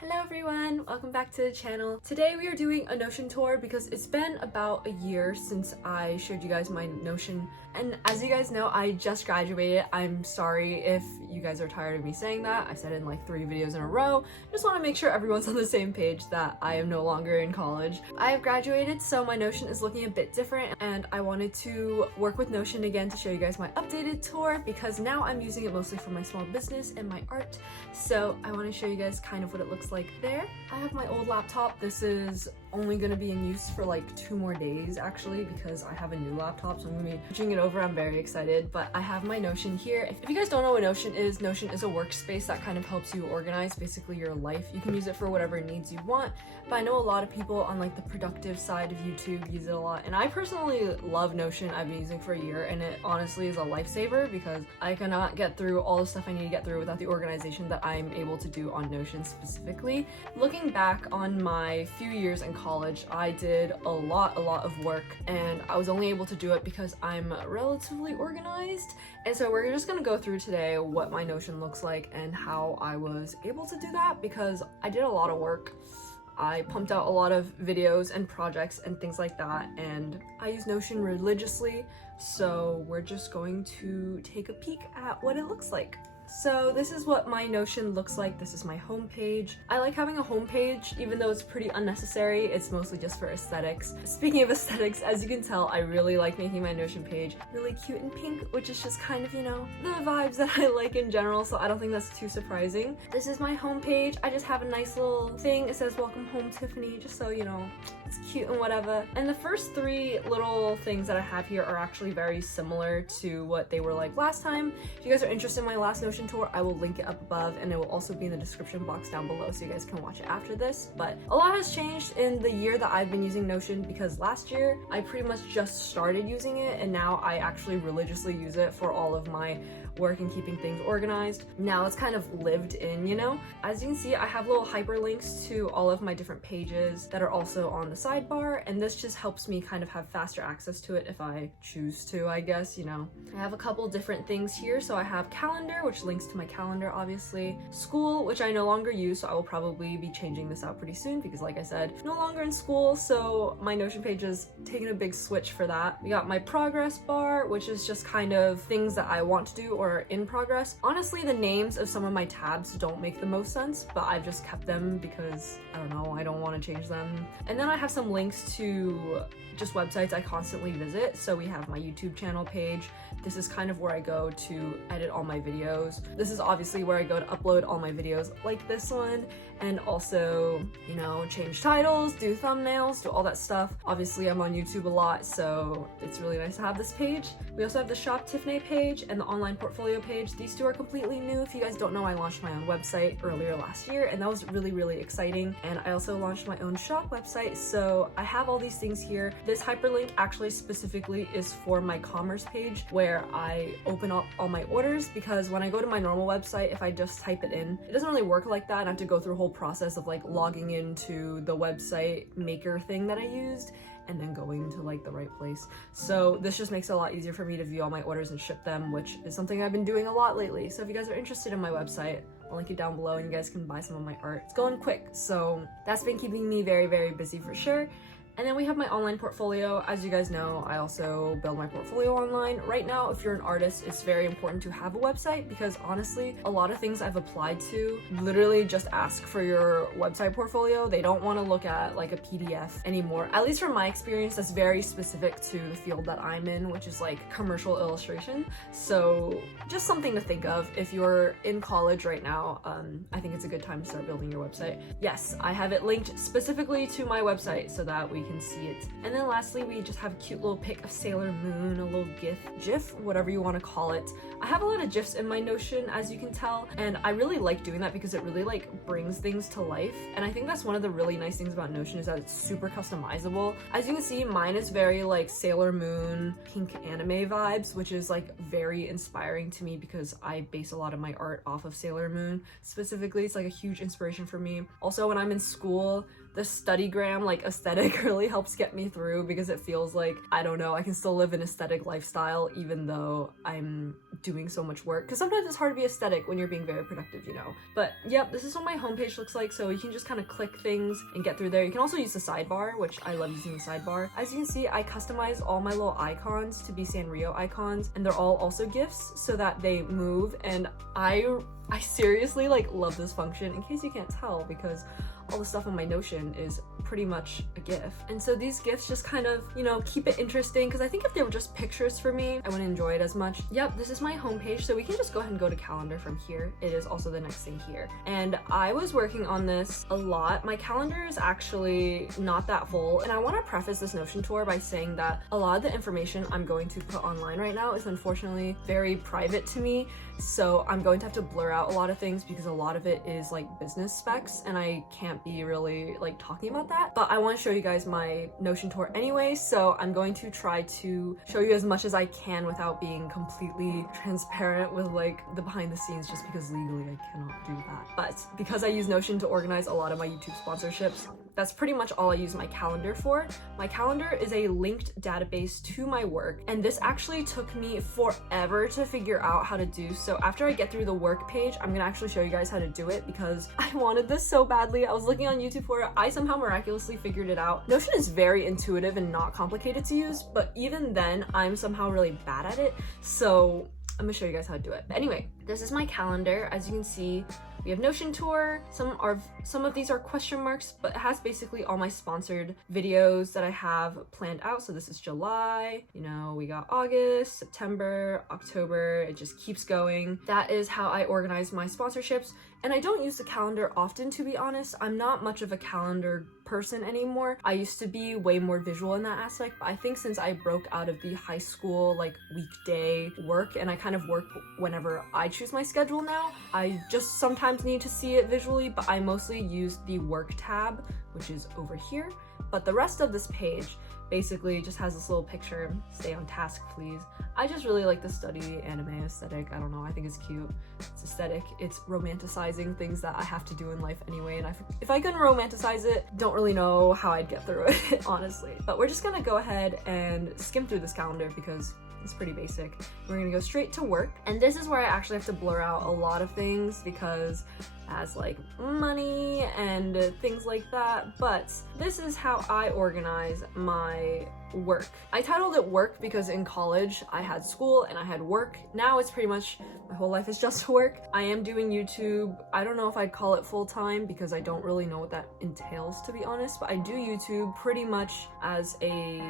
Hello everyone, welcome back to the channel. Today we are doing a Notion tour because it's been about a year since I showed you guys my Notion, and as you guys know, I just graduated. I'm sorry if you guys are tired of me saying that. I said it in like 3 videos in a row. Just want to make sure everyone's on the same page that I am no longer in college. I have graduated, so my Notion is looking a bit different, and I wanted to work with Notion again to show you guys my updated tour because now I'm using it mostly for my small business and my art. So I want to show you guys kind of what it looks like there. I have my old laptop. This is only going to be in use for like 2 more days actually because I have a new laptop, so I'm going to be switching it over. I'm very excited, but I have my Notion here. If you guys don't know what Notion is a workspace that kind of helps you organize basically your life. You can use it for whatever needs you want, but I know a lot of people on like the productive side of YouTube use it a lot, and I personally love Notion. I've been using it for a year, and it honestly is a lifesaver because I cannot get through all the stuff I need to get through without the organization that I'm able to do on Notion specifically. Looking back on my few years in college, I did a lot of work, and I was only able to do it because I'm relatively organized. And so we're just gonna go through today what my Notion looks like and how I was able to do that because I did a lot of work. I pumped out a lot of videos and projects and things like that, and I use Notion religiously, so we're just going to take a peek at what it looks like. So this is what my Notion looks like. This is my homepage. I like having a homepage, even though it's pretty unnecessary. It's mostly just for aesthetics. Speaking of aesthetics, as you can tell, I really like making my Notion page really cute and pink, which is just kind of, you know, the vibes that I like in general, so I don't think that's too surprising. This is my homepage. I just have a nice little thing. It says welcome home Tiffany, just so you know, it's cute and whatever. And the first 3 little things that I have here are actually very similar to what they were like last time. If you guys are interested in my last Notion tour, I will link it up above, and it will also be in the description box down below so you guys can watch it after this. But a lot has changed in the year that I've been using Notion because last year I pretty much just started using it, and now I actually religiously use it for all of my work and keeping things organized. Now it's kind of lived in, you know? As you can see, I have little hyperlinks to all of my different pages that are also on the sidebar, and this just helps me kind of have faster access to it if I choose to, I guess, you know. I have a couple different things here. So I have calendar, which links to my calendar, obviously. School, which I no longer use, so I will probably be changing this out pretty soon because, like I said, no longer in school, so my Notion page is taking a big switch for that. We got my progress bar, which is just kind of things that I want to do or are in progress. Honestly, the names of some of my tabs don't make the most sense, but I've just kept them because, I don't know, I don't want to change them. And then I have some links to just websites I constantly visit. So we have my YouTube channel page. This is kind of where I go to edit all my videos. This is obviously where I go to upload all my videos like this one, and also, you know, change titles, do thumbnails, do all that stuff. Obviously I'm on YouTube a lot, so it's really nice to have this page. We also have the Shop Tiffany page and the online portfolio page. These 2 are completely new. If you guys don't know, I launched my own website earlier last year, and that was really exciting. And I also launched my own shop website, so I have all these things here. This hyperlink actually specifically is for my commerce page where I open up all my orders, because when I go to my normal website, if I just type it in, it doesn't really work like that. I have to go through a whole process of like logging into the website maker thing that I used and then going to like the right place. So this just makes it a lot easier for me to view all my orders and ship them, which is something I've been doing a lot lately. So if you guys are interested in my website, I'll link it down below and you guys can buy some of my art. It's going quick, so that's been keeping me very busy for sure. And then we have my online portfolio. As you guys know, I also build my portfolio online. Right now, if you're an artist, it's very important to have a website because honestly, a lot of things I've applied to literally just ask for your website portfolio. They don't want to look at like a PDF anymore. At least from my experience, that's very specific to the field that I'm in, which is like commercial illustration. So just something to think of if you're in college right now. I think it's a good time to start building your website. Yes, I have it linked specifically to my website so that we can see it. And then lastly, we just have a cute little pic of Sailor Moon, a little GIF, whatever you want to call it. I have a lot of GIFs in my Notion, as you can tell, and I really like doing that because it really like brings things to life. And I think that's one of the really nice things about Notion is that it's super customizable. As you can see, mine is very like Sailor Moon, pink anime vibes, which is like very inspiring to me because I base a lot of my art off of Sailor Moon. Specifically, it's like a huge inspiration for me. Also, when I'm in school, the studygram like aesthetic really helps get me through, because it feels like, I don't know, I can still live an aesthetic lifestyle even though I'm doing so much work, because sometimes it's hard to be aesthetic when you're being very productive, you know. But yep, this is what my homepage looks like. So you can just kind of click things and get through there. You can also use the sidebar, which I love using the sidebar. As you can see, I customize all my little icons to be Sanrio icons, and they're all also GIFs so that they move. And I seriously like love this function, in case you can't tell, because all the stuff on my Notion is pretty much a GIF. And so these GIFs just kind of, you know, keep it interesting, because I think if they were just pictures for me, I wouldn't enjoy it as much. Yep, this is my homepage, so we can just go ahead and go to calendar from here. It is also the next thing here. And I was working on this a lot. My calendar is actually not that full, and I want to preface this Notion tour by saying that a lot of the information I'm going to put online right now is unfortunately very private to me. So I'm going to have to blur out a lot of things, because a lot of it is like business specs, and I can't be really like talking about that. But I want to show you guys my Notion tour anyway, so I'm going to try to show you as much as I can without being completely transparent with like the behind the scenes, just because legally I cannot do that. But because I use Notion to organize a lot of my YouTube sponsorships, that's pretty much all I use my calendar for. My calendar is a linked database to my work, and this actually took me forever to figure out how to do. So after I get through the work page, I'm gonna actually show you guys how to do it, because I wanted this so badly. I was looking on YouTube for it. I somehow miraculously figured it out. Notion is very intuitive and not complicated to use, but even then, I'm somehow really bad at it. So I'm gonna show you guys how to do it. But anyway, this is my calendar. As you can see, we have Notion tour. Some of these are question marks, but it has basically all my sponsored videos that I have planned out. So this is July, you know, we got August, September, October, it just keeps going. That is how I organize my sponsorships. And I don't use the calendar often, to be honest. I'm not much of a calendar person anymore. I used to be way more visual in that aspect, but I think since I broke out of the high school like weekday work, and I kind of work whenever I choose my schedule now, I just sometimes need to see it visually, but I mostly use the work tab, which is over here. But the rest of this page basically just has this little picture, stay on task please. I just really like the study anime aesthetic. I don't know, I think it's cute. It's aesthetic. It's romanticizing things that I have to do in life anyway, and if I couldn't romanticize it, don't really know how I'd get through it, honestly. But we're just gonna go ahead and skim through this calendar because it's pretty basic. We're gonna go straight to work, and this is where I actually have to blur out a lot of things because as like money and things like that, but this is how I organize my work. I titled it work because in college I had school and I had work. Now it's pretty much my whole life is just work. I am doing YouTube. I don't know if I'd call it full-time because I don't really know what that entails, to be honest, but I do YouTube pretty much as a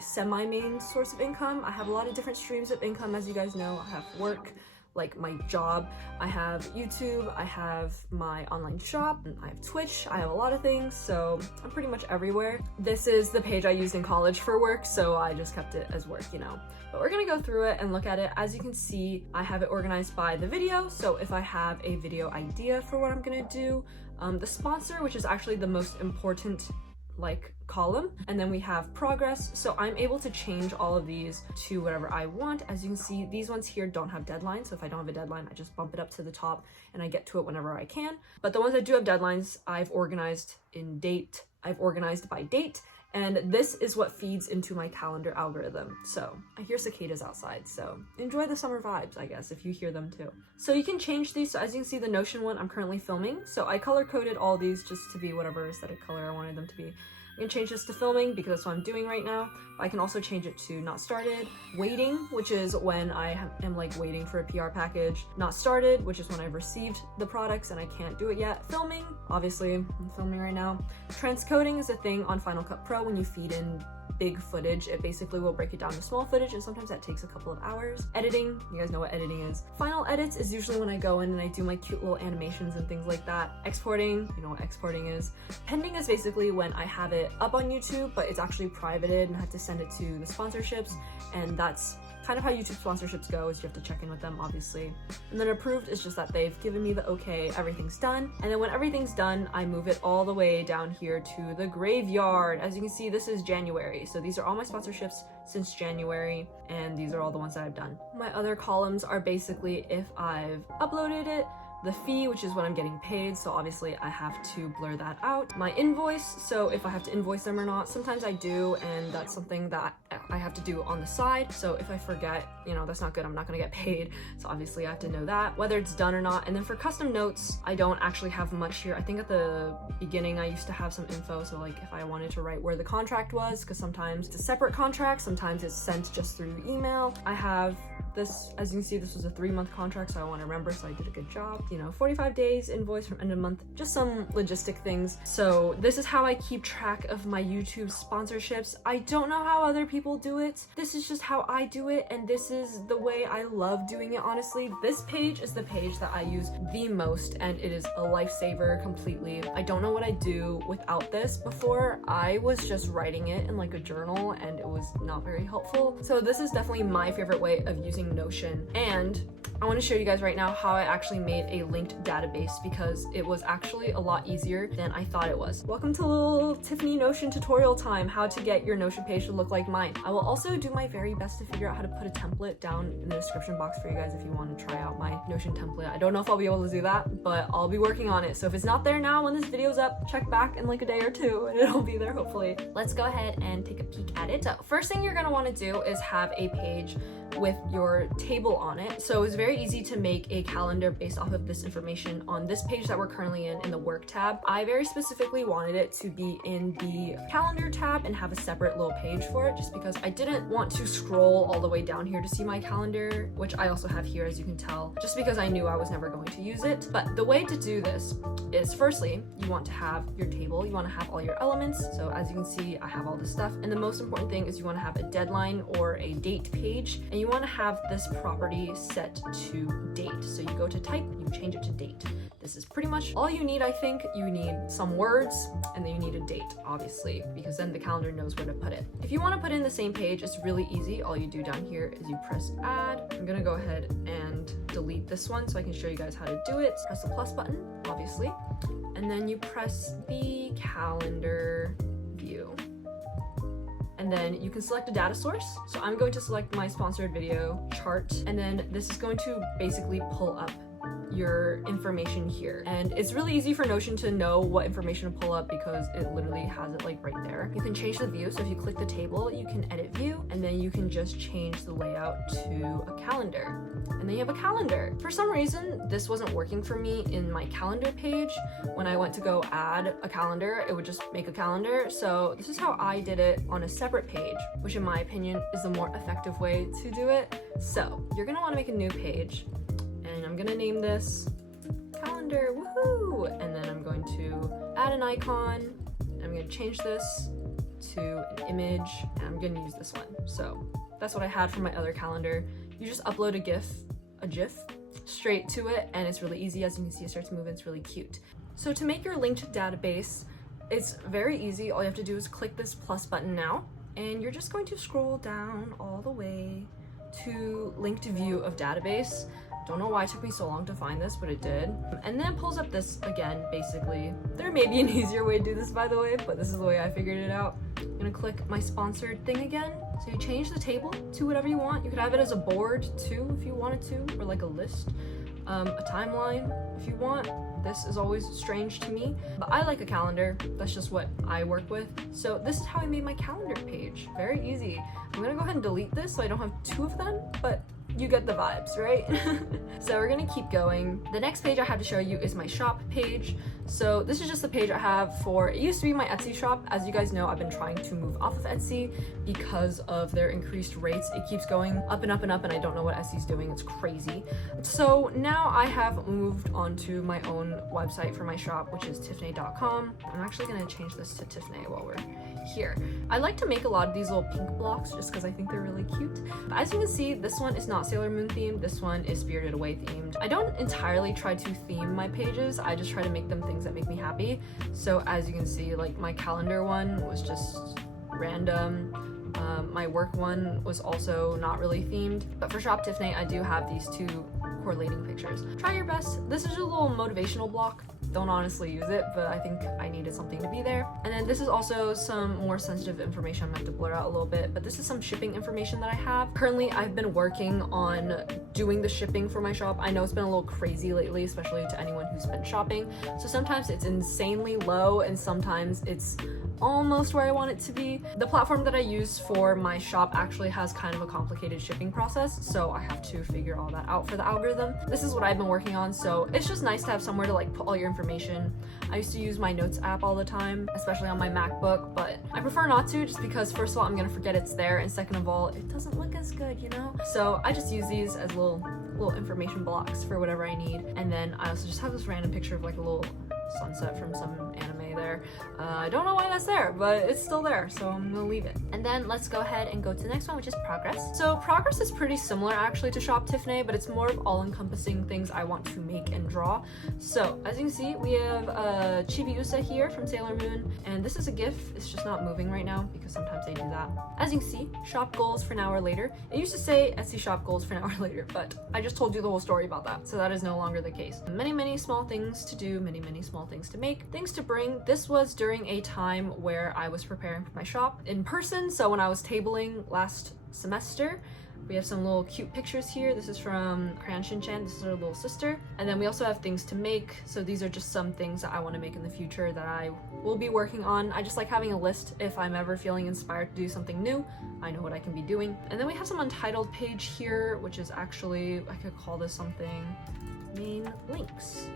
semi-main source of income. I have a lot of different streams of income, as you guys know. I have work, like my job, I have YouTube, I have my online shop, I have Twitch, I have a lot of things, so I'm pretty much everywhere. This is the page I used in college for work, so I just kept it as work, you know. But we're gonna go through it and look at it. As you can see, I have it organized by the video, so if I have a video idea for what I'm gonna do, the sponsor, which is actually the most important like column, and then we have progress, so I'm able to change all of these to whatever I want. As you can see, these ones here don't have deadlines, so if I don't have a deadline, I just bump it up to the top and I get to it whenever I can. But the ones that do have deadlines, I've organized by date, and this is what feeds into my calendar algorithm. So I hear cicadas outside, so enjoy the summer vibes, I guess, if you hear them too. So you can change these. So as you can see, the Notion one I'm currently filming, so I color coded all these just to be whatever aesthetic color I wanted them to be. I can change this to filming because that's what I'm doing right now. But I can also change it to not started, waiting, which is when I am like waiting for a PR package, not started, which is when I've received the products and I can't do it yet, filming, obviously I'm filming right now. Transcoding is a thing on Final Cut Pro. When you feed in big footage, it basically will break it down to small footage, and sometimes that takes a couple of hours. Editing, you guys know what editing is. Final edits is usually when I go in and I do my cute little animations and things like that. Exporting, you know what exporting is. Pending is basically when I have it up on YouTube, but it's actually privated and I have to send it to the sponsorships, and that's kind of how YouTube sponsorships go, is you have to check in with them, obviously. And then approved is just that they've given me the okay, everything's done. And then when everything's done, I move it all the way down here to the graveyard. As you can see, this is January. So these are all my sponsorships since January, and these are all the ones that I've done. My other columns are basically if I've uploaded it, the fee, which is what I'm getting paid, so obviously I have to blur that out. My invoice, so if I have to invoice them or not. Sometimes I do, and that's something that I have to do on the side, so if I forget, you know, that's not good. I'm not gonna get paid, so obviously I have to know that, whether it's done or not. And then for custom notes, I don't actually have much here. I think at the beginning I used to have some info, so like if I wanted to write where the contract was, because sometimes it's a separate contract, sometimes it's sent just through email. I have this, as you can see, this was a 3-month contract, so I want to remember, so I did a good job. You know, 45 days invoice from end of month, just some logistic things. So this is how I keep track of my YouTube sponsorships. I don't know how other people do it. This is just how I do it, and this is the way I love doing it, honestly. This page is the page that I use the most, and it is a lifesaver completely. I don't know what I'd do without this. Before, I was just writing it in like a journal, and it was not very helpful. So this is definitely my favorite way of using Notion. And I want to show you guys right now how I actually made a linked database, because it was actually a lot easier than I thought it was. Welcome to a little Tiffany Notion tutorial time, how to get your Notion page to look like mine. I will also do my very best to figure out how to put a template down in the description box for you guys if you want to try out my Notion template. I don't know if I'll be able to do that, but I'll be working on it. So if it's not there now when this video's up, check back in like a day or two and it'll be there hopefully. Let's go ahead and take a peek at it. So first thing you're gonna want to do is have a page with your table on it. So it's very easy to make a calendar based off of this information on this page that we're currently in the work tab. I very specifically wanted it to be in the calendar tab and have a separate little page for it, just because I didn't want to scroll all the way down here to see my calendar, which I also have here, as you can tell, just because I knew I was never going to use it. But the way to do this is, firstly, you want to have your table, you want to have all your elements. So as you can see, I have all this stuff. And the most important thing is you want to have a deadline or a date page, and you want to have this property set to date. So you go to type, you change it to date. This is pretty much all you need, I think. You need some words, and then you need a date, obviously, because then the calendar knows where to put it. If you want to put it in the same page, it's really easy. All you do down here is you press add. I'm gonna go ahead and delete this one so I can show you guys how to do it. Press the plus button, obviously, and then you press the calendar view. And then you can select a data source. So I'm going to select my sponsored video chart, and then this is going to basically pull up your information here. And it's really easy for Notion to know what information to pull up because it literally has it like right there. You can change the view. So if you click the table, you can edit view, and then you can just change the layout to a calendar. And then you have a calendar. For some reason, this wasn't working for me in my calendar page. When I went to go add a calendar, it would just make a calendar. So this is how I did it on a separate page, which in my opinion is the more effective way to do it. So you're gonna wanna make a new page, and I'm gonna name this calendar, woohoo! And then I'm going to add an icon, and I'm gonna change this to an image, and I'm gonna use this one. So that's what I had for my other calendar. You just upload a GIF straight to it, and it's really easy. As you can see, it starts moving, it's really cute. So to make your linked database, it's very easy. All you have to do is click this plus button now, and you're just going to scroll down all the way to linked view of database. Don't know why it took me so long to find this, but it did. And then it pulls up this again, basically. There may be an easier way to do this, by the way, but this is the way I figured it out. I'm gonna click my sponsored thing again. So you change the table to whatever you want. You could have it as a board too, if you wanted to, or like a list, a timeline if you want. This is always strange to me, but I like a calendar. That's just what I work with. So this is how I made my calendar page. Very easy. I'm gonna go ahead and delete this so I don't have two of them, but you get the vibes, right? So we're gonna keep going. The next page I have to show you is my shop page. So this is just the page I have for, it used to be my Etsy shop. As you guys know, I've been trying to move off of Etsy because of their increased rates. It keeps going up and up and up, and I don't know what Etsy's doing. It's crazy. So now I have moved on to my own website for my shop, which is Tiffnay.com. I'm actually gonna change this to Tiffnay while we're here. I like to make a lot of these little pink blocks just because I think they're really cute. But as you can see, this one is not Sailor Moon themed. This one is Spirited Away themed. I don't entirely try to theme my pages. I just try to make them things that make me happy. So as you can see, like my calendar one was just random. My work one was also not really themed. But for Shop Tiffnay, I do have these two correlating pictures. Try your best. This is a little motivational block. don't honestly use it, but I think I needed something to be there. And then this is also some more sensitive information. I might have to blur out a little bit, but this is some shipping information that I have. Currently, I've been working on doing the shipping for my shop. I know it's been a little crazy lately, especially to anyone who's been shopping. So sometimes it's insanely low and sometimes it's almost where I want it to be. The platform that I use for my shop actually has kind of a complicated shipping process, so I have to figure all that out for the algorithm. This is what I've been working on, so it's just nice to have somewhere to like put all your information. I used to use my notes app all the time, especially on my MacBook, but I prefer not to, just because first of all I'm gonna forget it's there, and second of all it doesn't look as good, you know? So I just use these as little information blocks for whatever I need. And then I also just have this random picture of like a little sunset from some anime there. I don't know why that's there, but it's still there, so I'm gonna leave it. And then let's go ahead and go to the next one, which is progress. So progress is pretty similar actually to Shop Tiffany, but it's more of all-encompassing things I want to make and draw. So as you can see, we have Chibiusa here from Sailor Moon, and this is a GIF. It's just not moving right now because sometimes they do that. As you can see, shop goals for an hour later. It used to say Etsy shop goals for an hour later, but I just told you the whole story about that, so that is no longer the case. Many small things to do, many small things to make, things to bring. This was during a time where I was preparing for my shop in person, so when I was tabling last semester. We have some little cute pictures here. This is from Crayon Shin-chan. This is her little sister. And then we also have things to make. So these are just some things that I want to make in the future that I will be working on. I just like having a list if I'm ever feeling inspired to do something new. I know what I can be doing. And then we have some untitled page here, which is actually, I could call this something, main links.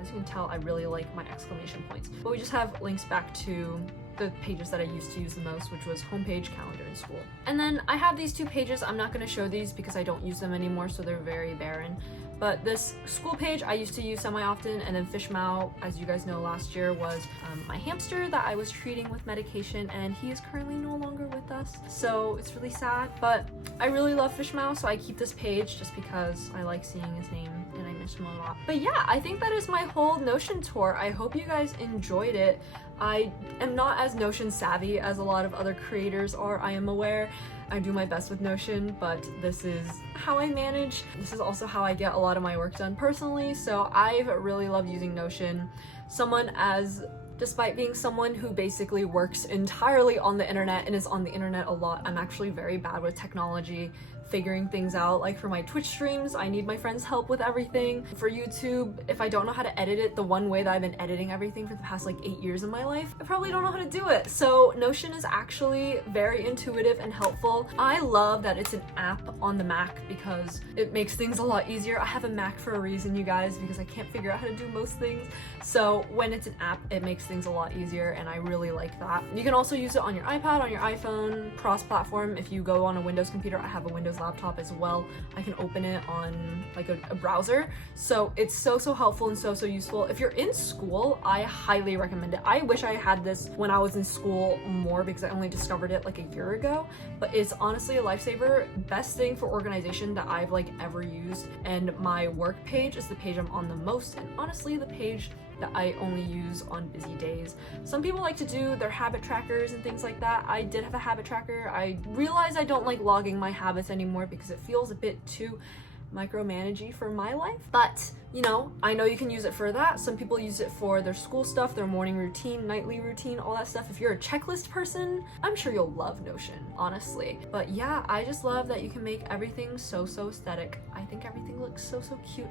As you can tell, I really like my exclamation points. But we just have links back to the pages that I used to use the most, which was homepage, calendar, and school. And then I have these two pages. I'm not going to show these because I don't use them anymore, so they're very barren. But this school page I used to use semi-often, and then Fishmao, as you guys know, last year was my hamster that I was treating with medication, and he is currently no longer with us. So it's really sad, but I really love Fishmao, so I keep this page just because I like seeing his name and I miss him a lot. But yeah, I think that is my whole Notion tour. I hope you guys enjoyed it. I am not as Notion savvy as a lot of other creators are, I am aware. I do my best with Notion, but this is how I manage. This is also how I get a lot of my work done personally, so I've really loved using Notion. Despite being someone who basically works entirely on the internet and is on the internet a lot, I'm actually very bad with technology, figuring things out. Like for my Twitch streams, I need my friends' help with everything. For YouTube, if I don't know how to edit it the one way that I've been editing everything for the past like 8 years of my life, I probably don't know how to do it. So Notion is actually very intuitive and helpful. I love that it's an app on the Mac because it makes things a lot easier. I have a Mac for a reason, you guys, because I can't figure out how to do most things. So when it's an app, it makes things a lot easier, and I really like that. You can also use it on your iPad, on your iPhone, cross-platform. If you go on a Windows computer, I have a Windows laptop as well. I can open it on like a browser. So it's so helpful and so useful. If you're in school, I highly recommend it. I wish I had this when I was in school more because I only discovered it like a year ago, but it's honestly a lifesaver. Best thing for organization that I've like ever used. And my work page is the page I'm on the most, and honestly the page that I only use on busy days. Some people like to do their habit trackers and things like that. I did have a habit tracker. I realized I don't like logging my habits anymore because it feels a bit too micromanagey for my life, but you know, I know you can use it for that. Some people use it for their school stuff, their morning routine, nightly routine, all that stuff. If you're a checklist person, I'm sure you'll love Notion, honestly. But yeah, I just love that you can make everything so aesthetic. I think everything looks so cute,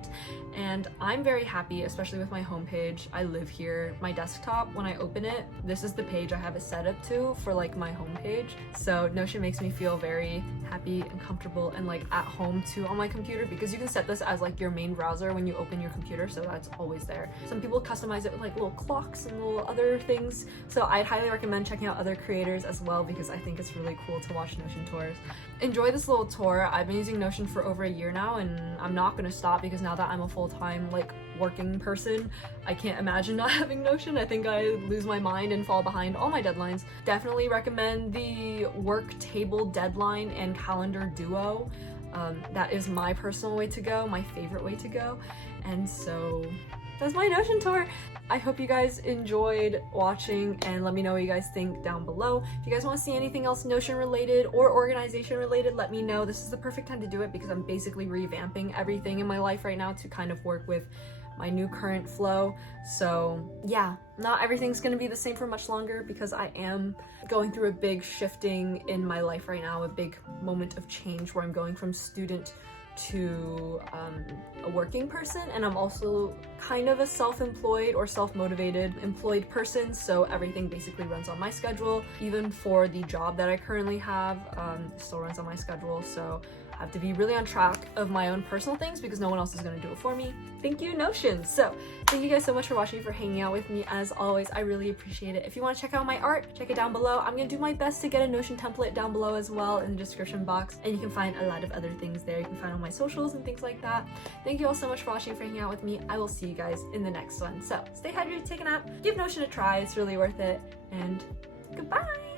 and I'm very happy, especially with my homepage. I live here. My desktop, when I open it, this is the page I have it set up to for like my homepage. So Notion makes me feel very happy and comfortable and like at home too on my computer, because you can set this as like your main browser when you open your computer, so that's always there. Some people customize it with like little clocks and little other things, so I'd highly recommend checking out other creators as well, because I think it's really cool to watch Notion tours. Enjoy this little tour. I've been using Notion for over a year now, and I'm not gonna stop because now that I'm a full-time like working person, I can't imagine not having Notion. I think I lose my mind and fall behind all my deadlines. Definitely recommend the work table deadline and calendar duo. That is my personal way to go, my favorite way to go. And so that's my Notion tour. I hope you guys enjoyed watching, and let me know what you guys think down below. If you guys want to see anything else Notion related or organization related, let me know. This is the perfect time to do it because I'm basically revamping everything in my life right now to kind of work with my new current flow. So yeah, not everything's gonna be the same for much longer because I am going through a big shifting in my life right now, a big moment of change where I'm going from student to a working person, and I'm also kind of a self-employed or self-motivated employed person, so everything basically runs on my schedule. Even for the job that I currently have, it still runs on my schedule, so I have to be really on track of my own personal things because no one else is going to do it for me. Thank you, Notions! So thank you guys so much for watching, for hanging out with me. As always, I really appreciate it. If you want to check out my art, check it down below. I'm going to do my best to get a Notion template down below as well in the description box, and you can find a lot of other things there. You can find all my socials and things like that. Thank you all so much for watching, for hanging out with me. I will see you guys in the next one. So stay hydrated, take a nap, give Notion a try. It's really worth it, and goodbye!